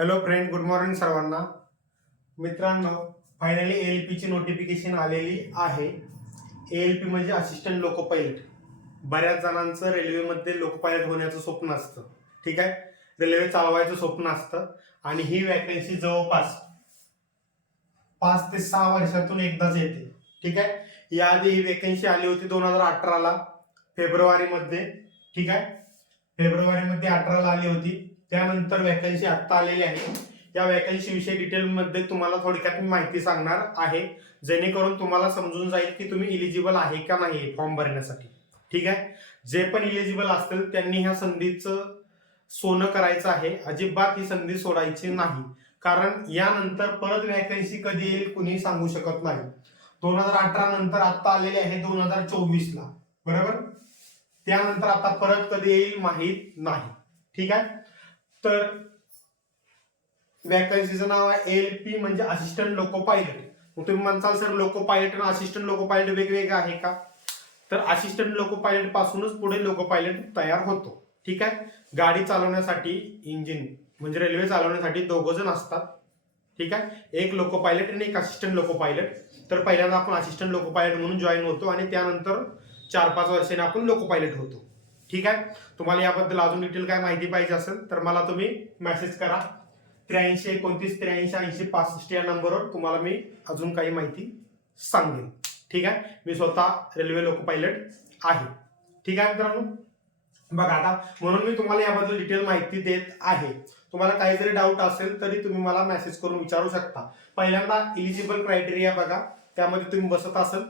Hello friend good morning सर्वांना. मित्रांनो finally A L पीची नोटिफिकेशन आलेली आहे. ए एल पी म्हणजे असिस्टंट लोको पायलट बऱ्याच जणांचं रेल्वेमध्ये लोको पायलट होण्याचं स्वप्न असतं. ठीक आहे? रेल्वे चालवायचं स्वप्न असतं. आणि ही वॅकन्सी जवळपास पाच ते सहा वर्षातून एकदाच येते. ठीक आहे? याआधी ही वॅकन्सी आली होती दोन हजार अठराला फेब्रुवारीमध्ये. ठीक आहे? फेब्रुवारीमध्ये अठराला आली होती. त्यानंतर वॅकन्सी आत्ता आलेली आहे. या वॅकन्सी विषयी डिटेलमध्ये तुम्हाला थोडक्यात मी माहिती सांगणार आहे. जेणेकरून तुम्हाला समजून जाईल की तुम्ही इलिजिबल आहे का नाही फॉर्म भरण्यासाठी. ठीक आहे? जे पण इलिजिबल असतील त्यांनी ह्या संधीचं सोनं करायचं आहे. अजिबात ही संधी सोडायची नाही. कारण यानंतर परत वॅकन्सी कधी येईल कुणी सांगू शकत नाही. दोन हजार अठरा नंतर आता आलेले आहे दोन हजार चोवीस ला बरोबर? त्यानंतर आता परत कधी येईल माहीत नाही. ठीक आहे? तर वॅकन्सीचं नाव आहे एल पी म्हणजे असिस्टंट लोको पायलट मग तुम्ही म्हणताल सर लोको पायलट आणि असिस्टंट लोको पायलट वेगवेगळं आहे का? तर असिस्टंट लोको पायलट पासूनच पुढे लोको पायलट तयार होतो. ठीक आहे? गाडी चालवण्यासाठी इंजिन म्हणजे रेल्वे चालवण्यासाठी दोघ जण असतात. ठीक आहे? एक लोको पायलट आणि एक असिस्टंट लोको पायलट तर पहिल्यांदा आपण असिस्टंट लोको पायलट म्हणून जॉईन होतो आणि त्यानंतर चार पाच वर्षांनी आपण लोको पायलट होतो. ठीक आहे? तुम्हाला याबद्दल अजून डिटेल काय माहिती पाहिजे असेल तर मला तुम्ही मेसेज करा. त्र्याऐंशी एकोणतीस त्र्याऐंशी ऐंशी पासष्ट या नंबरवर तुम्हाला मी अजून काही माहिती सांगेन. ठीक आहे? मी स्वतः रेल्वे लोको पायलट आहे. ठीक आहे मित्रांनो? बघा आता म्हणून मी तुम्हाला याबद्दल डिटेल माहिती देत आहे. तुम्हाला काही जरी डाऊट असेल तरी तुम्ही मला मेसेज करून विचारू शकता. पहिल्यांदा इलिजिबल क्रायटेरिया बघा. त्यामध्ये तुम्ही बसत असेल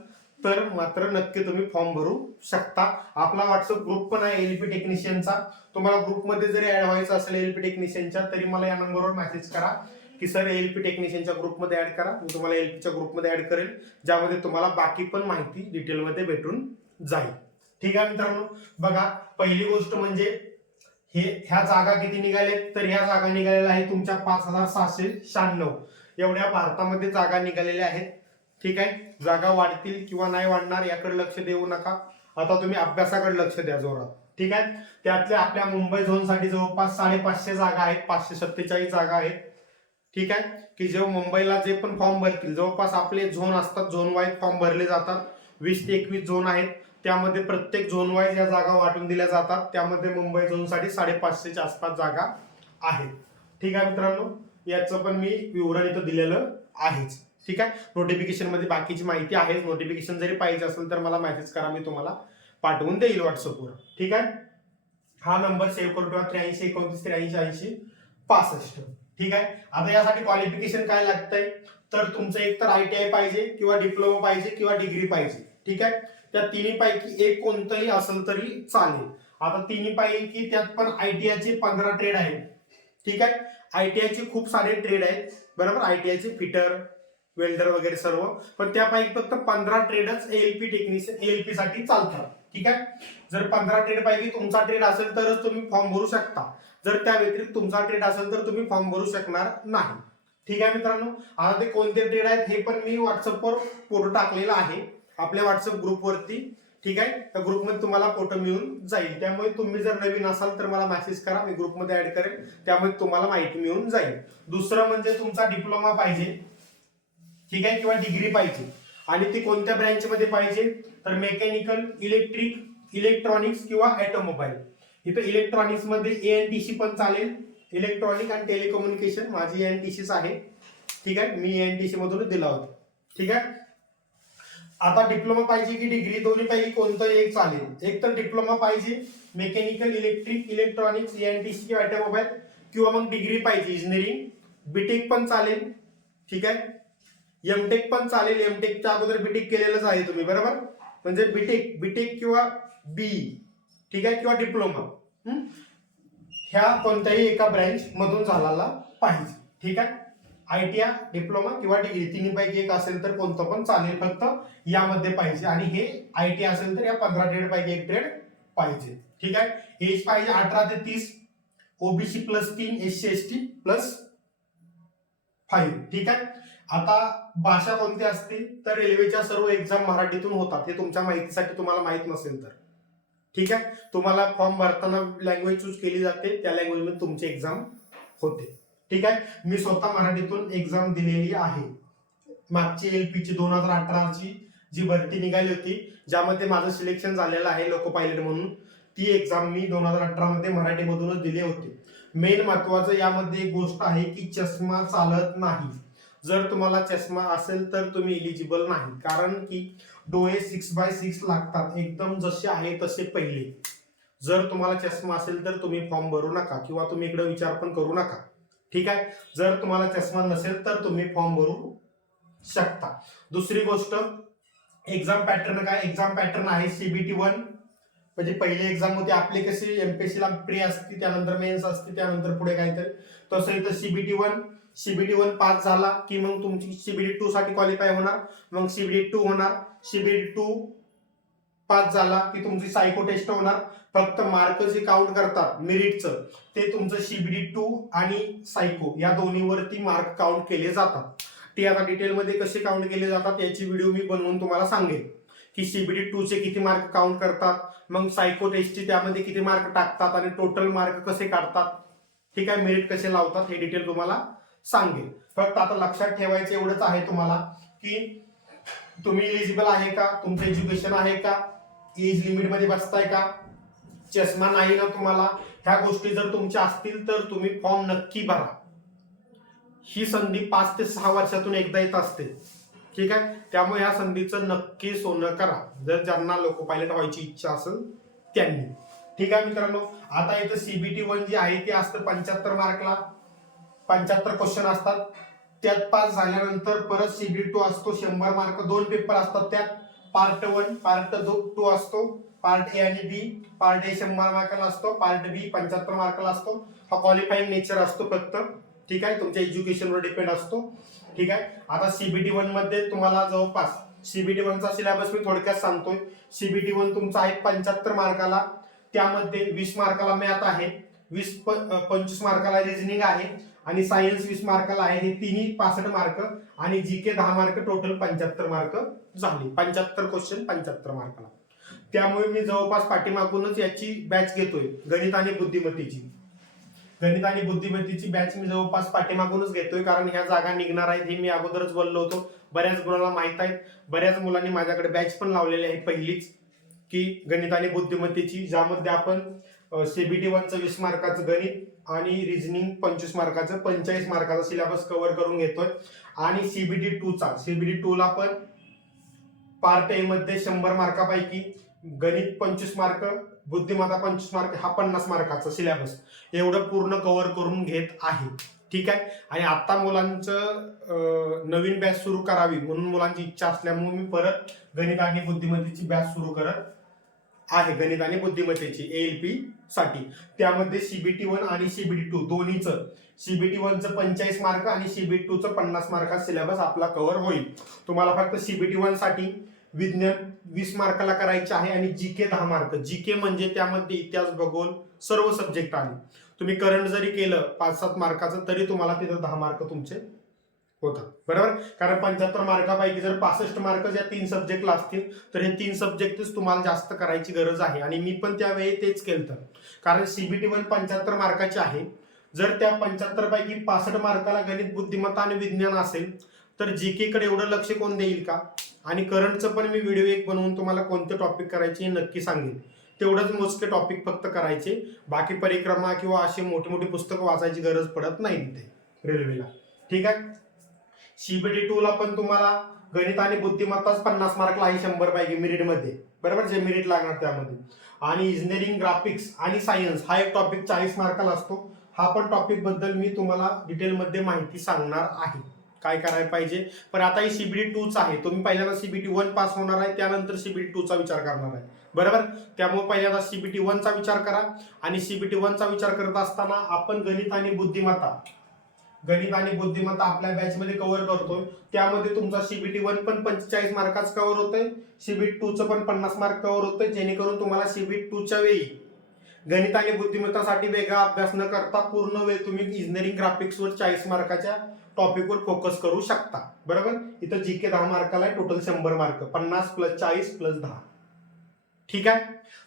तर मात्र नक्की तुम्ही फॉर्म भरू शकता. आपला व्हॉट्सअप ग्रुप पण आहे एलपी टेक्निशियनचा तुम्हाला ग्रुपमध्ये जरी ऍड व्हायचं असेल एलपी टेक्निशियनच्या तरी मला या नंबरवर मेसेज करा. की सर एलपी टेक्निशियनच्या ग्रुपमध्ये ऍड करा. मी तुम्हाला एलपीच्या ग्रुपमध्ये ऍड करेल. ज्यामध्ये तुम्हाला बाकी पण माहिती डिटेलमध्ये भेटून जाईल. ठीक आहे मित्रांनो? बघा पहिली गोष्ट म्हणजे हे ह्या जागा किती निघाल्यात? तर ह्या जागा निघालेल्या आहेत तुमच्या पाच हजार सहाशे शहाण्णव. एवढ्या भारतामध्ये जागा निघालेल्या आहेत. ठीक आहे? जागा वाढतील किंवा नाही वाढणार याकडे लक्ष देऊ नका. आता तुम्ही अभ्यासाकडे लक्ष द्या जोरात. ठीक आहे? त्यातल्या आपल्या मुंबई झोनसाठी जवळपास साडेपाचशे जागा आहेत पाचशे सत्तेचाळीस जागा आहेत. ठीक आहे? की जेव्हा मुंबईला जे पण फॉर्म भरतील जवळपास आपले झोन असतात झोन वाईज फॉर्म भरले जातात. वीस ते एकवीस झोन आहेत. त्यामध्ये प्रत्येक झोन वाईज या जागा वाटून दिल्या जातात. त्यामध्ये मुंबई झोनसाठी साडेपाचशेच्या आसपास जागा आहेत. ठीक आहे मित्रांनो? याचं पण मी विवरण इथं दिलेलं आहेच. ठीक आहे? नोटिफिकेशनमध्ये बाकीची माहिती आहे नोटिफिकेशन जरी पाहिजे असेल तर मला मेसेज करा मी तुम्हाला पाठवून देईल व्हॉट्सअपवर ठीक आहे? हा नंबर सेव्ह करून ठेवा त्र्याऐंशी एकोणतीस त्र्याऐंशी ऐंशी पासष्ट. ठीक आहे? आता यासाठी क्वालिफिकेशन काय लागतंय? तर तुमचं एक तर आय टी आय पाहिजे किंवा डिप्लोमा पाहिजे किंवा डिग्री पाहिजे. ठीक आहे? त्या तिन्ही पैकी एक कोणतंही असेल तरी चालेल. आता तिन्ही पैकी त्यात पण आय टी आयचे पंधरा ट्रेड आहेत. ठीक आहे? आय टी आयचे खूप सारे ट्रेड आहेत. बरोबर? आय टी आयचे फिटर वेल्डर वगैरे सर्व. पण त्यापैकी फक्त पंधरा ट्रेडच एल पी टेक्निशियन एलपी साठी चालतात. ठीक आहे? जर पंधरा ट्रेड पैकी तुमचा ट्रेड असेल तरच तुम्ही फॉर्म भरू शकता. जर त्या व्यतिरिक्त तुमचा ट्रेड असेल तर तुम्ही फॉर्म भरू शकणार नाही. ठीक आहे मित्रांनो? आता ते कोणते ट्रेड आहेत हे पण मी व्हॉट्सअपवर फोटो टाकलेला आहे. आपल्या व्हॉट्सअप ग्रुपवरती ठीक आहे? त्या ग्रुपमध्ये तुम्हाला फोटो मिळून जाईल. त्यामुळे तुम्ही जर नवीन असाल तर मला मेसेज करा. मी ग्रुपमध्ये ऍड करेन. त्यामुळे तुम्हाला माहिती मिळून जाईल. दुसरं म्हणजे तुमचा डिप्लोमा पाहिजे. ठीक आहे? किंवा डिग्री पाहिजे. आणि ती कोणत्या ब्रँच मध्ये पाहिजे? तर मेकॅनिकल इलेक्ट्रिक इलेक्ट्रॉनिक्स किंवा ॲटोमोबाईल इथं इलेक्ट्रॉनिक्समध्ये सी पण चालेल. इलेक्ट्रॉनिक आणि टेलिकम्युनिकेशन माझी एन टी सी आहे. ठीक आहे? मी एन टी सी मधून दिला होता. ठीक आहे? आता डिप्लोमा पाहिजे की डिग्री दोन्ही पैकी कोणतं एक चालेल. एक तर डिप्लोमा पाहिजे. Mechanical electric electronics N T C किंवा ॲटोमोबाईल किंवा मग डिग्री पाहिजे इंजिनिअरिंग बीटेक पण चालेल. ठीक आहे? एमटेक पण चालेल. एमटेकच्या अगोदर बीटेक केलेलंच आहे तुम्ही बरोबर? म्हणजे बीटेक बीटेक किंवा बी ठीक आहे? किंवा डिप्लोमा ह्या कोणत्याही एका ब्रँच मधून झालेला पाहिजे ठीक आहे? आय टी आय डिप्लोमा किंवा डिग्री तिन्हीपैकी एक असेल तर कोणतं पण चालेल फक्त यामध्ये पाहिजे. आणि हे आय टी असेल तर या पंधरा ट्रेड पैकी एक ट्रेड पाहिजे ठीक आहे? एज पाहिजे अठरा ते तीस ओबीसी प्लस तीन S C S T plus five ठीक आहे? आता भाषा कोणती असते तर रेल्वेच्या सर्व एक्झाम मराठीतून होतात. हे तुमच्या माहितीसाठी तुम्हाला माहीत नसेल तर. ठीक आहे? तुम्हाला फॉर्म भरताना लँग्वेज चूज केली जाते त्या लँग्वेजमध्ये तुमची एक्झाम होते. ठीक आहे? मी स्वतः मराठीतून एक्झाम दिलेली आहे. मागची एल पीची दोन हजार अठराची जी भरती निघाली होती ज्यामध्ये माझं सिलेक्शन झालेलं आहे लोको पायलट म्हणून ती एक्झाम मी दोन हजार अठरामध्ये मराठीमधूनच दिली होती. मेन महत्वाचं यामध्ये एक गोष्ट आहे की चष्मा चालत नाही. जर तुम्हाला चष्मा असेल तर तुम्ही इलिजिबल नाही. कारण की डोळे सिक्स बाय सिक्स लागतात. एकदम जसे आहे तसे पहिले. जर तुम्हाला चष्मा असेल तर तुम्ही फॉर्म भरू नका किंवा तुम्ही इकडे विचार पण करू नका. ठीक आहे? जर तुम्हाला चष्मा नसेल तर तुम्ही फॉर्म भरू शकता. दुसरी गोष्ट एक्झाम पॅटर्न काय? एक्झाम पॅटर्न आहे सीबीटी वन म्हणजे पहिली एक्झाम होती आपली कशी एमपीएससी ला प्री असते त्यानंतर मेन्स असते त्यानंतर पुढे काहीतरी. तसं इथं CBT one CBT one pass झाला की मग तुमची सीबीटी टू साठी क्वालिफाय होणार मग सीबीटी टू होणार सीबीटी टू पास झाला की तुमची सायको टेस्ट होणार. फक्त मार्क जे काउंट करतात मेरिटचं ते तुमचं सीबीडी टू आणि सायको या दोन्हीवरती मार्क काउंट केले जातात. ते आता डिटेलमध्ये कसे काउंट केले जातात याची व्हिडिओ मी बनवून तुम्हाला सांगेन. की सीबीडी टू चे किती मार्क काउंट करतात मग सायको टेस्टची त्यामध्ये किती मार्क टाकतात आणि टोटल मार्क कसे काढतात ठीक आहे मेरिट कसे लावतात हे डिटेल तुम्हाला सांगेल. फक्त आता लक्षात ठेवायचं एवढंच आहे तुम्हाला की तुम्ही इलिजिबल आहे का तुमचं एज्युकेशन आहे का एज लिमिटमध्ये बसताय का? चष्मा नाही ना तुम्हाला? ह्या गोष्टी जर तुमच्या असतील तर तुम्ही फॉर्म नक्की भरा. ही संधी पाच ते सहा वर्षातून एकदा येत असते. ठीक आहे? त्यामुळे या संधीचं नक्की सोनं करा. जर ज्यांना लोको पायलट व्हायची इच्छा असेल त्यांनी. ठीक आहे मित्रांनो? आता इथं सीबीटी वन जी आहे ती असतं पंच्याहत्तर मार्कला. पंच्याहत्तर क्वेश्चन असतात. त्यात पास झाल्यानंतर परत सीबीटी टू असतो शंभर मार्क. दोन पेपर असतात त्यात. पार्ट वन पार्ट टू असतो. पार्ट ए आणि बी पार्ट ए शंभर मार्काला असतो. पार्ट बी पंच्याहत्तर मार्काला असतो. हा क्वालिफाईंग नेचर असतो फक्त. ठीक आहे? तुमच्या एज्युकेशनवर डिपेंड असतो. ठीक आहे? आता सीबीटी वनमध्ये तुम्हाला जवळपास सीबीटी वनचा सिलेबस मी थोडक्यात सांगतोय. सीबीटी वन तुमचा आहे पंच्याहत्तर मार्काला. त्यामध्ये वीस मार्काला मॅथ आहे. वीस प- पंचवीस मार्काला रिजनिंग आहे. आणि सायन्स वीस मार्काला आहे. हे तिन्ही पासष्ट मार्क. आणि जी के दहा मार्क टोटल पंच्याहत्तर मार्क झाले. पंच्याहत्तर क्वेश्चन पंच्याहत्तर मार्काला. त्यामुळे मी जवळपास पाठीमागूनच याची बॅच घेतोय. गणित आणि बुद्धिमत्तेची. गणित आणि बुद्धिमत्तेची बॅच मी जवळपास पाठीमागूनच घेतोय कारण ह्या जागा निघणार आहेत हे मी अगोदरच बोललो होतो. बऱ्याच मुलांना माहीत आहेत. बऱ्याच मुलांनी माझ्याकडे बॅच पण लावलेली आहे पहिलीच की गणित आणि बुद्धिमत्तेची ज्यामध्ये आपण सीबीटी वनचं वीस मार्काचं गणित आणि रिझनिंग पंचवीस मार्काचं पंचेचाळीस मार्काचा सिलेबस कव्हर करून घेतोय. आणि सीबीटी टूचा सीबीटी टू ला पण पार्ट ए मध्ये शंभर मार्कापैकी गणित पंचवीस मार्क बुद्धिमत्ता पंचवीस मार्क हा पन्नास मार्काचा सिलेबस एवढं पूर्ण कव्हर करून घेत आहे. ठीक आहे? आणि आता मुलांचं नवीन बॅच सुरू करावी म्हणून मुलांची इच्छा असल्यामुळे मी परत गणित आणि बुद्धिमत्तेची बॅच सुरू करत आहे. गणित आणि बुद्धिमत्तेची एल पी साठी. त्यामध्ये सीबीटी वन आणि सीबीटी टू दोन्हीचं. सीबीटी वनचं पंचेचाळीस मार्क आणि सीबीटी टूचं पन्नास मार्काचा सिलेबस आपला कव्हर होईल. तुम्हाला फक्त सीबीटी वनसाठी विज्ञान वीस मार्काला करायचे आहे आणि जी के दहा मार्क. जी के म्हणजे त्यामध्ये इतिहास भूगोल सर्व सब्जेक्ट आले. तुम्ही करंट जरी केलं पाच सात मार्काचं तरी तुम्हाला तिथं दहा मार्क तुमचे होतात. बरोबर? कारण पंच्याहत्तर मार्कापैकी जर पासष्ट मार्क या तीन सब्जेक्टला असतील तर हे तीन सब्जेक्टच तुम्हाला जास्त करायची गरज आहे. आणि मी पण त्यावेळी तेच केलं तर कारण सीबीटी वन पंच्याहत्तर मार्काची आहे. जर त्या पंच्याहत्तर पैकी पासष्ट मार्काला गणित बुद्धिमत्ता आणि विज्ञान असेल तर जी के कडे एवढं लक्ष कोण देईल का? आणि करंटचं पण मी व्हिडिओ एक बनवून तुम्हाला कोणते टॉपिक करायचे हे नक्की सांगेन. तेवढंच मोजके टॉपिक फक्त करायचे. बाकी परिक्रमा किंवा अशी मोठी मोठी पुस्तकं वाचायची गरज पडत नाही तिथे रेल्वेला ठीक आहे? सीबीटी टू ला पण तुम्हाला गणित आणि बुद्धिमत्ताच पन्नास मार्कला आहे शंभर पैकी मिरिटमध्ये बरोबर? जे मेरिट लागणार त्यामध्ये. आणि इंजिनिअरिंग ग्राफिक्स आणि सायन्स हा एक टॉपिक चाळीस मार्काला असतो. हा पण टॉपिकबद्दल मी तुम्हाला डिटेलमध्ये माहिती सांगणार आहे. काय करायला पाहिजे? पण आता ही सीबीडी टूच आहे. तुम्ही पहिल्यांदा सीबीटी वन पास होणार आहे त्यानंतर सीबीटी टूचा विचार करणार आहे. बरोबर? त्यामुळे पहिल्यांदा सीबीटी वनचा विचार करा आणि सीबीटी वनचा विचार करत असताना आपण गणित आणि बुद्धिमत्ता गणित आणि बुद्धिमत्ता आपल्या बॅचमध्ये कव्हर करतोय. त्यामध्ये तुमचा सीबीटी वन पण पंचेचाळीस मार्काच कव्हर होतोय. सीबीटी टूचं पण पन्नास मार्क कव्हर होतोय. जेणेकरून तुम्हाला सीबीटी टूच्या वेळी गणित आणि बुद्धिमत्तासाठी वेगळा अभ्यास न करता पूर्ण वेळ तुम्ही इंजिनिअरिंग ग्राफिक्सवर चाळीस मार्काच्या टॉपिकवर फोकस करू शकता. बरोबर? इथं जी के दहा मार्काला आहे टोटल शंभर मार्क. पन्नास प्लस चाळीस प्लस दहा. ठीक आहे?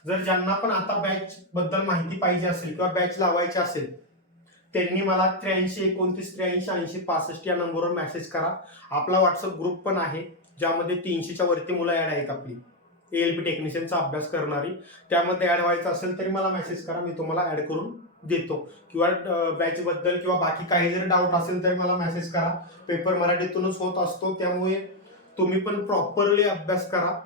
जर ज्यांना पण आता बॅच बद्दल माहिती पाहिजे असेल किंवा बॅच लावायची असेल त्यांनी मला त्र्याऐंशी एकोणतीस त्र्याऐंशी ऐंशी पासष्ट या नंबरवर मेसेज करा. आपला व्हॉट्सअप ग्रुप पण आहे ज्यामध्ये तीनशेच्या वरती मुलं ॲड आहेत आपली. एल पी टेक्निशियनचा अभ्यास करणारी. त्यामध्ये ॲड व्हायचं असेल तरी मला मेसेज करा मी तुम्हाला ॲड करून देतो. किंवा बॅच बद्दल किंवा बाकी काही जरी डाऊट असेल तरी मला मेसेज करा. पेपर मराठीतूनच होत असतो त्यामुळे तुम्ही पण प्रॉपरली अभ्यास करा.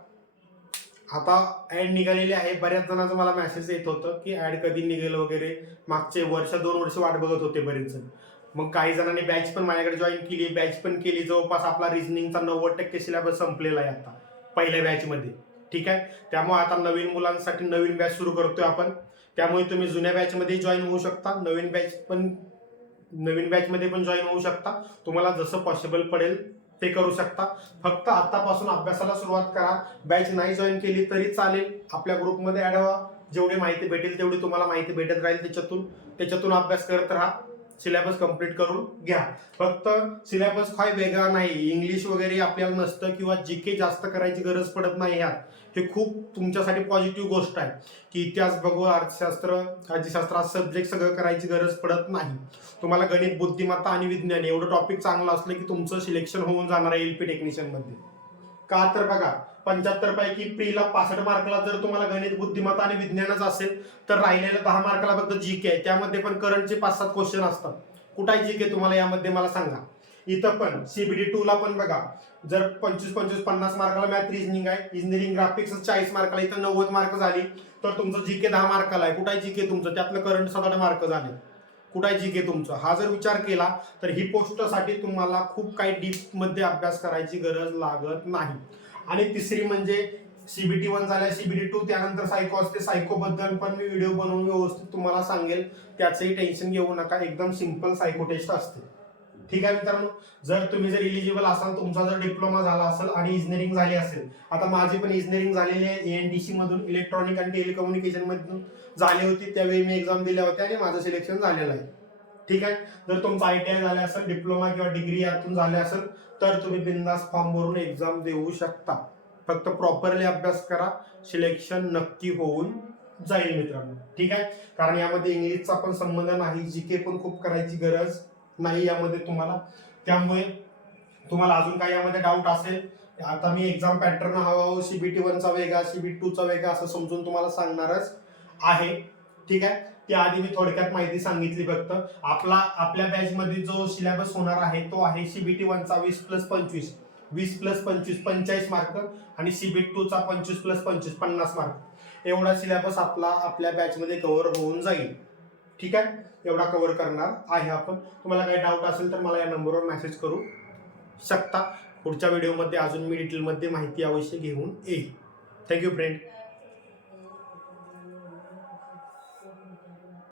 आता ऍड निघालेली आहे. बऱ्याच जणांचं मला मेसेज येत होतं की ऍड कधी निघेल वगैरे. मागचे वर्ष दोन वर्ष वाट बघत होते बरेच जण. मग काही जणांनी बॅच पण माझ्याकडे जॉईन केली बॅच पण केली. जवळपास आपला रिझनिंगचा नव्वद टक्के सिलेबस संपलेला आहे आता पहिल्या बॅचमध्ये ठीक आहे? त्यामुळे आता नवीन मुलांसाठी नवीन बॅच सुरू करतोय आपण. त्यामुळे तुम्ही जुन्या बॅचमध्ये जॉईन होऊ शकता नवीन बॅच पण नवीन बॅचमध्ये पण जॉईन होऊ शकता. तुम्हाला जसं पॉसिबल पडेल ते करू शकता. फक्त आतापासून अभ्यासाला सुरुवात करा. बॅच नाही जॉईन केली तरी चालेल. आपल्या ग्रुपमध्ये ऍड व्हा. जेवढी माहिती भेटेल तेवढी तुम्हाला माहिती भेटत राहील त्याच्यातून. त्याच्यातून अभ्यास करत राहा. सिलेबस कंप्लीट करून घ्या. फक्त सिलेबस काय वेगळा नाही. इंग्लिश वगैरे आपल्याला नसतं किंवा जी के जास्त करायची गरज पडत नाही ह्यात. हे खूप तुमच्यासाठी पॉझिटिव्ह गोष्ट आहे. की इतिहास भूगोल अर्थशास्त्र राज्यशास्त्र सब्जेक्ट सगळं करायची गरज पडत नाही. तुम्हाला गणित बुद्धिमत्ता आणि विज्ञान एवढं टॉपिक चांगलं असलं की तुमचं सिलेक्शन होऊन जाणार आहे एलपी पी टेक्निशियनमध्ये का तर बघा पंच्याहत्तर पैकी प्रीला पासष्ट मार्कला जर तुम्हाला गणित बुद्धिमत्ता आणि विज्ञानच असेल तर राहिलेल्या दहा मार्कला फक्त जी के आहे. त्यामध्ये पण करंटचे पाच सात क्वेश्चन असतात. कुठं आहे जी के तुम्हाला यामध्ये? मला सांगा. इथं पण सीबीडी टू ला पण बघा. जर पंचवीस पंचवीस पन्नास मार्काला मॅथ रिजनिंग आहे इंजिनिअरिंग ग्राफिक्स चाळीस मार्काला इथं नव्वद मार्क झाली तर तुमचं जी के दहा मार्काला आहे. कुठं आहे जी के तुमचं? त्यातलं करंट सात आठ मार्क झाले. कुठं आहे जी के तुमचं? हा जर विचार केला तर ही पोस्टसाठी तुम्हाला खूप काही डीपमध्ये अभ्यास करायची गरज लागत नाही. आणि तिसरी म्हणजे सीबीटी वन झाल्या सीबीटी टू त्यानंतर सायको असते. सायको बद्दल पण मी व्हिडिओ बनवून व्यवस्थित तुम्हाला सांगेल. त्याचंही टेन्शन घेऊ नका. एकदम सिंपल सायको टेस्ट असते. ठीक आहे मित्रांनो? जर तुम्ही जर इलिजिबल असाल तुमचा जर डिप्लोमा झाला असेल आणि इंजिनिअरिंग झाली असेल आता माझी पण इंजिनिअरिंग झालेली आहे एएनडीसी मधून इलेक्ट्रॉनिक आणि टेलिकम्युनिकेशन मधून झाली होती त्यावेळी मी एक्झाम दिल्या होत्या आणि माझं सिलेक्शन झालेलं आहे. ठीक आहे? जर तुमचं आय टी आय झालं असेल डिप्लोमा किंवा डिग्री यातून झाले असेल तर तुम्ही बिंदास फॉर्म भरून एक्झाम देऊ शकता. फक्त प्रॉपरली अभ्यास करा सिलेक्शन नक्की होऊन जाईल मित्रांनो. ठीक आहे? कारण यामध्ये इंग्लिशचा पण संबंध नाही जी के पण खूप करायची गरज नाही यामध्ये तुम्हाला. त्यामुळे तुम्हाला अजून काही यामध्ये डाऊट असेल आता मी एक्झाम पॅटर्न हळूहळू सीबीटी वनचा वेगळा सीबीटी टूचा वेगळा असं समजून तुम्हाला सांगणारच आहे. ठीक आहे? त्याआधी मी थोडक्यात माहिती सांगितली फक्त. आपला आपल्या बॅचमध्ये जो सिलेबस होणार आहे तो आहे सीबीटी वनचा वीस प्लस पंचवीस. वीस प्लस पंचवीस पंचेचाळीस मार्क आणि सीबीटी टूचा पंचवीस प्लस पंचवीस पन्नास मार्क एवढा सिलेबस आपला आपल्या बॅचमध्ये कव्हर होऊन जाईल. ठीक आहे? एवढा कव्हर करणार आहे आपण. तुम्हाला काही डाऊट असेल तर मला या नंबरवर मेसेज करू शकता. पुढच्या व्हिडिओमध्ये अजून मी डिटेलमध्ये माहिती अवश्य घेऊन येईल. Thank you friend